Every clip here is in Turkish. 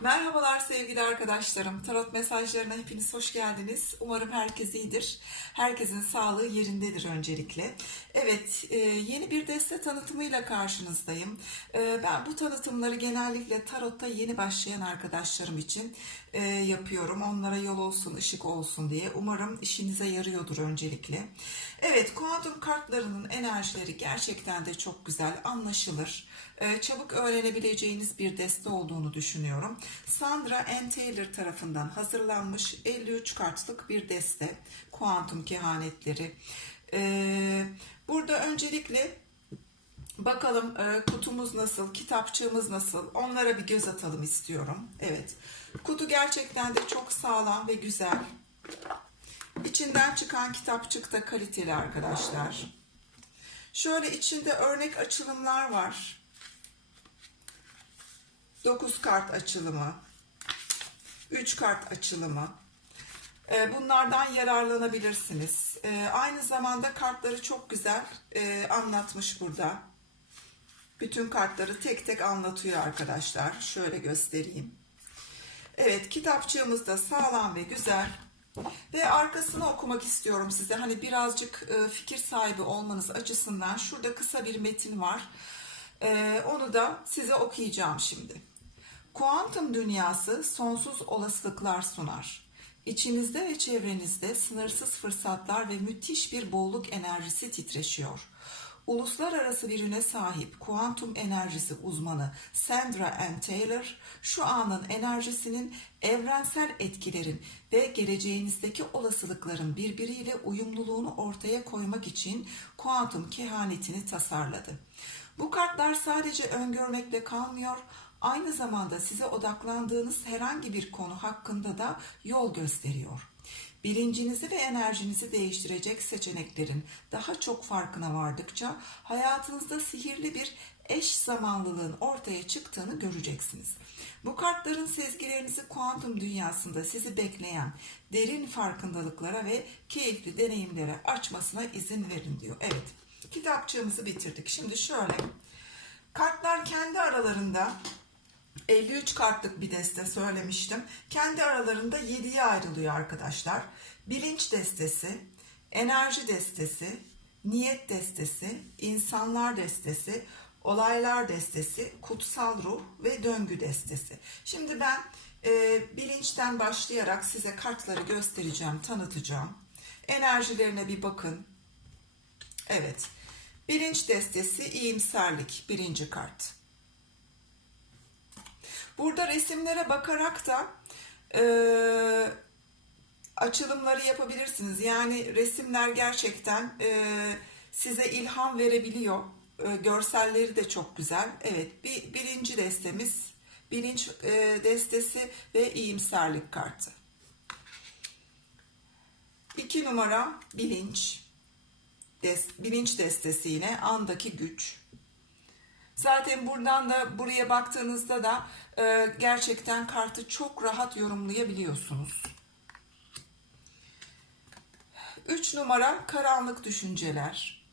Merhabalar sevgili arkadaşlarım. Tarot mesajlarına hepiniz hoş geldiniz. Umarım herkes iyidir. Herkesin sağlığı yerindedir öncelikle. Evet, e, yeni bir deste tanıtımıyla karşınızdayım. E, ben bu tanıtımları genellikle tarotta yeni başlayan arkadaşlarım için e, yapıyorum. Onlara yol olsun, ışık olsun diye. Umarım işinize yarıyordur öncelikle. Evet, kuantum kartlarının enerjileri gerçekten de çok güzel, anlaşılır. Çabuk öğrenebileceğiniz bir deste olduğunu düşünüyorum. Sandra N. Taylor tarafından hazırlanmış 53 kartlık bir deste. Kuantum kehanetleri. E, burada öncelikle bakalım e, kutumuz nasıl, kitapçığımız nasıl onlara bir göz atalım istiyorum. Evet, kutu gerçekten de çok sağlam ve güzel. İçinden çıkan kitapçık da kaliteli arkadaşlar. Şöyle içinde örnek açılımlar var. 9 kart açılımı, 3 kart açılımı. Ee, Bunlardan yararlanabilirsiniz. Ee, Aynı zamanda kartları çok güzel e, anlatmış burada. Bütün kartları tek tek anlatıyor arkadaşlar. Şöyle göstereyim. Evet kitapçığımız da sağlam ve güzel. Ve arkasını okumak istiyorum size. Hani birazcık e, fikir sahibi olmanız açısından şurada kısa bir metin var. Ee, onu da size okuyacağım şimdi. Kuantum dünyası sonsuz olasılıklar sunar. İçinizde ve çevrenizde sınırsız fırsatlar ve müthiş bir bolluk enerjisi titreşiyor. Uluslararası bir üne sahip kuantum enerjisi uzmanı Sandra N. Taylor, şu anın enerjisinin evrensel etkilerin ve geleceğinizdeki olasılıkların birbiriyle uyumluluğunu ortaya koymak için kuantum kehanetini tasarladı. Bu kartlar sadece öngörmekle kalmıyor, aynı zamanda size odaklandığınız herhangi bir konu hakkında da yol gösteriyor. Bilincinizi ve enerjinizi değiştirecek seçeneklerin daha çok farkına vardıkça hayatınızda sihirli bir eş zamanlılığın ortaya çıktığını göreceksiniz. Bu kartların sezgilerinizi kuantum dünyasında sizi bekleyen derin farkındalıklara ve keyifli deneyimlere açmasına izin verin diyor. Evet, kitapçığımızı bitirdik. Şimdi şöyle, kartlar kendi aralarında 53 kartlık bir deste söylemiştim. Kendi aralarında 7'ye ayrılıyor arkadaşlar. Bilinç destesi, enerji destesi, niyet destesi, insanlar destesi, olaylar destesi, kutsal ruh ve döngü destesi. Şimdi ben e, bilinçten başlayarak size kartları göstereceğim, tanıtacağım. Enerjilerine bir bakın. Evet. Bilinç destesi iyimserlik birinci kart. Burada resimlere bakarak da e, açılımları yapabilirsiniz. Yani resimler gerçekten e, size ilham verebiliyor. E, görselleri de çok güzel. Evet, bir, birinci destemiz bilinç e, destesi ve iyimserlik kartı. İki numara bilinç. Des, bilinç destesi yine andaki güç. Zaten buradan da buraya baktığınızda da e, gerçekten kartı çok rahat yorumlayabiliyorsunuz. 3 numara karanlık düşünceler.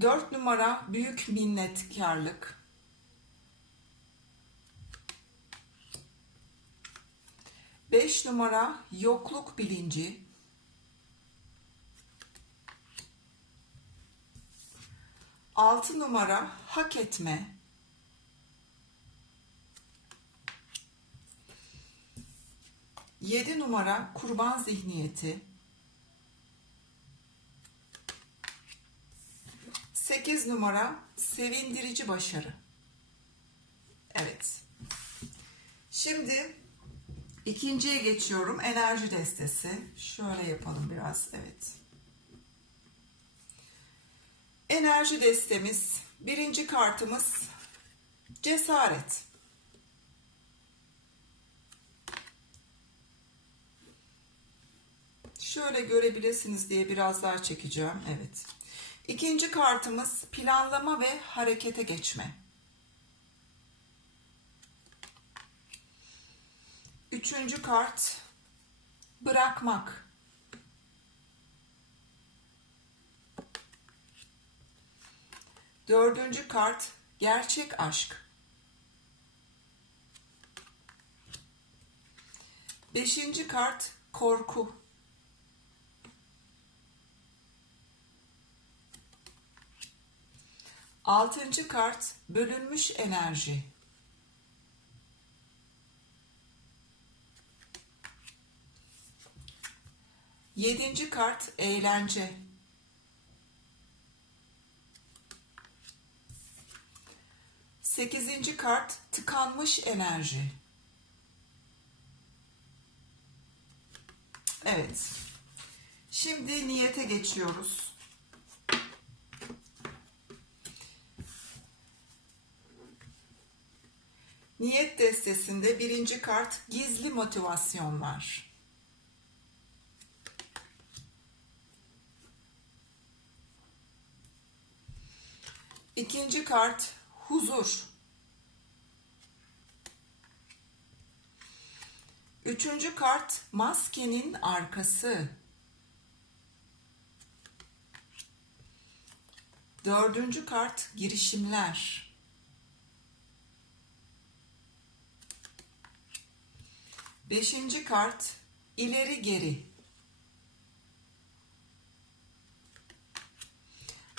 Dört numara büyük minnetkarlık. Beş numara yokluk bilinci. 6 numara hak etme. Yedi numara kurban zihniyeti. Sekiz numara sevindirici başarı. Evet. Şimdi ikinciye geçiyorum. Enerji destesi. Şöyle yapalım biraz. Evet. Enerji destemiz, birinci kartımız cesaret. Şöyle görebilirsiniz diye biraz daha çekeceğim. Evet. İkinci kartımız planlama ve harekete geçme. Üçüncü kart bırakmak. Dördüncü kart gerçek aşk. Beşinci kart korku. Altıncı kart bölünmüş enerji. Yedinci kart eğlence. Sekizinci kart tıkanmış enerji. Evet. Şimdi niyete geçiyoruz. Niyet destesinde birinci kart gizli motivasyonlar. İkinci kart huzur. Üçüncü kart maskenin arkası. Dördüncü kart girişimler. Beşinci kart ileri geri.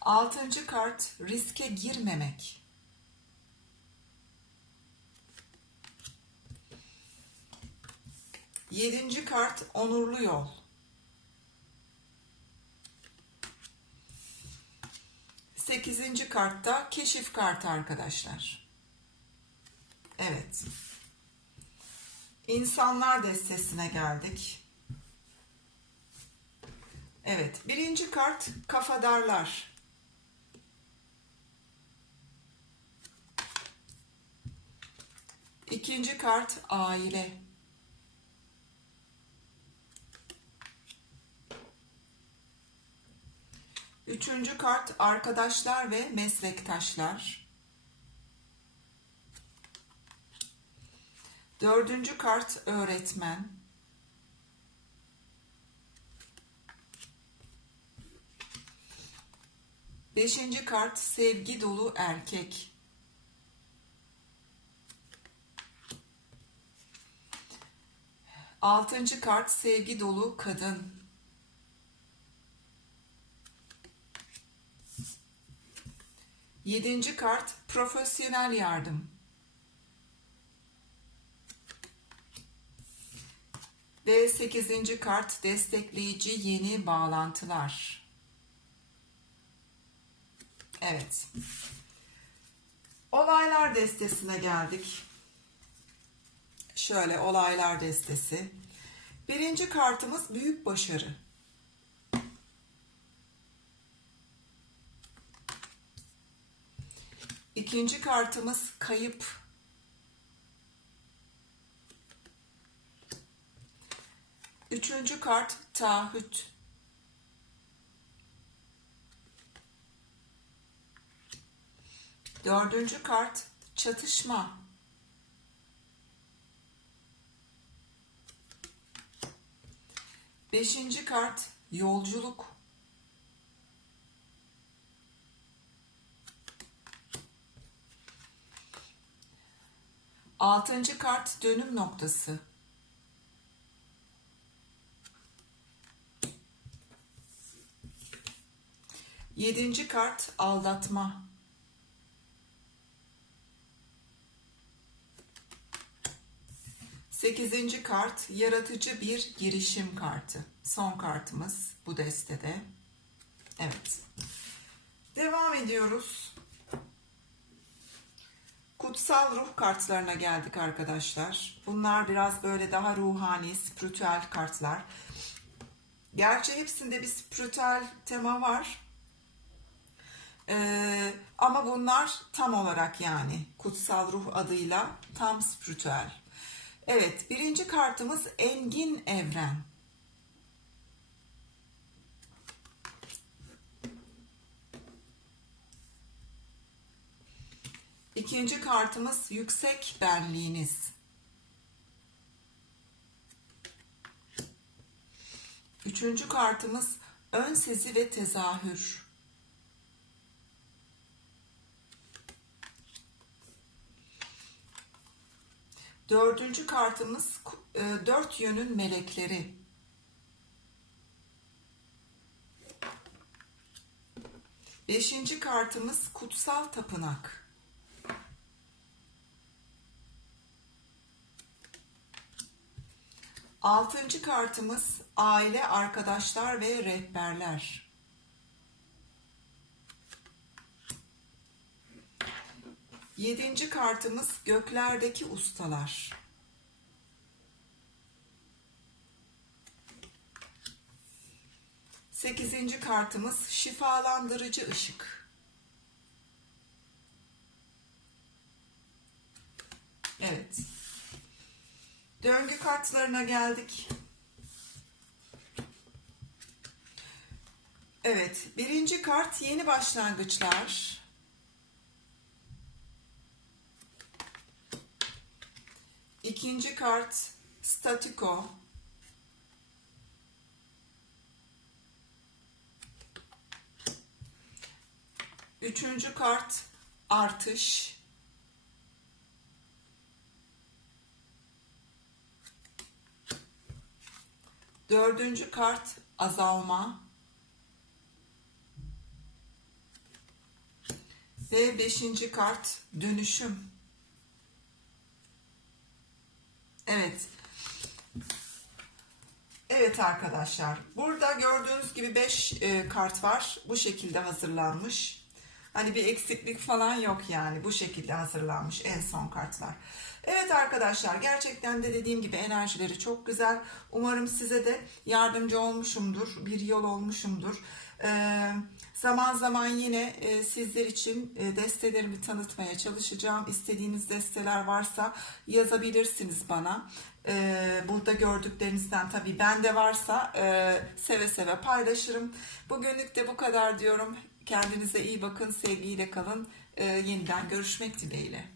Altıncı kart riske girmemek. Yedinci kart onurlu yol. Sekizinci kartta keşif kartı arkadaşlar. Evet. İnsanlar destesine geldik. Evet. Birinci kart kafadarlar. İkinci kart aile. Üçüncü kart arkadaşlar ve meslektaşlar. Dördüncü kart öğretmen. Beşinci kart sevgi dolu erkek. Altıncı kart sevgi dolu kadın. Yedinci kart profesyonel yardım. Ve sekizinci kart destekleyici yeni bağlantılar. Evet. Olaylar destesine geldik. Şöyle olaylar destesi. Birinci kartımız büyük başarı. İkinci kartımız kayıp. Üçüncü kart taahhüt. Dördüncü kart çatışma. Beşinci kart yolculuk. Altıncı kart dönüm noktası. Yedinci kart aldatma. Sekizinci kart yaratıcı bir girişim kartı. Son kartımız bu destede. Evet. Devam ediyoruz. Kutsal ruh kartlarına geldik arkadaşlar. Bunlar biraz böyle daha ruhani, spiritüel kartlar. Gerçi hepsinde bir spiritüel tema var. Ee, ama bunlar tam olarak yani kutsal ruh adıyla tam spiritüel. Evet, birinci kartımız Engin Evren. İkinci kartımız yüksek benliğiniz. Üçüncü kartımız ön sezi ve tezahür. Dördüncü kartımız e, dört yönün melekleri. Beşinci kartımız kutsal tapınak. Altıncı kartımız aile, arkadaşlar ve rehberler. Yedinci kartımız göklerdeki ustalar. Sekizinci kartımız şifalandırıcı ışık. Evet. Döngü kartlarına geldik. Evet, birinci kart yeni başlangıçlar. İkinci kart statiko. Üçüncü kart artış. Dördüncü kart azalma. Ve beşinci kart dönüşüm. Evet. Evet arkadaşlar. Burada gördüğünüz gibi 5 kart var. Bu şekilde hazırlanmış. Hani bir eksiklik falan yok yani. Bu şekilde hazırlanmış en son kartlar. Evet arkadaşlar gerçekten de dediğim gibi enerjileri çok güzel. Umarım size de yardımcı olmuşumdur. Bir yol olmuşumdur. Ee, zaman zaman yine e, sizler için e, destelerimi tanıtmaya çalışacağım. İstediğiniz desteler varsa yazabilirsiniz bana. Ee, burada gördüklerinizden tabii bende varsa e, seve seve paylaşırım. Bugünlük de bu kadar diyorum. Kendinize iyi bakın, sevgiyle kalın. Ee, yeniden görüşmek dileğiyle.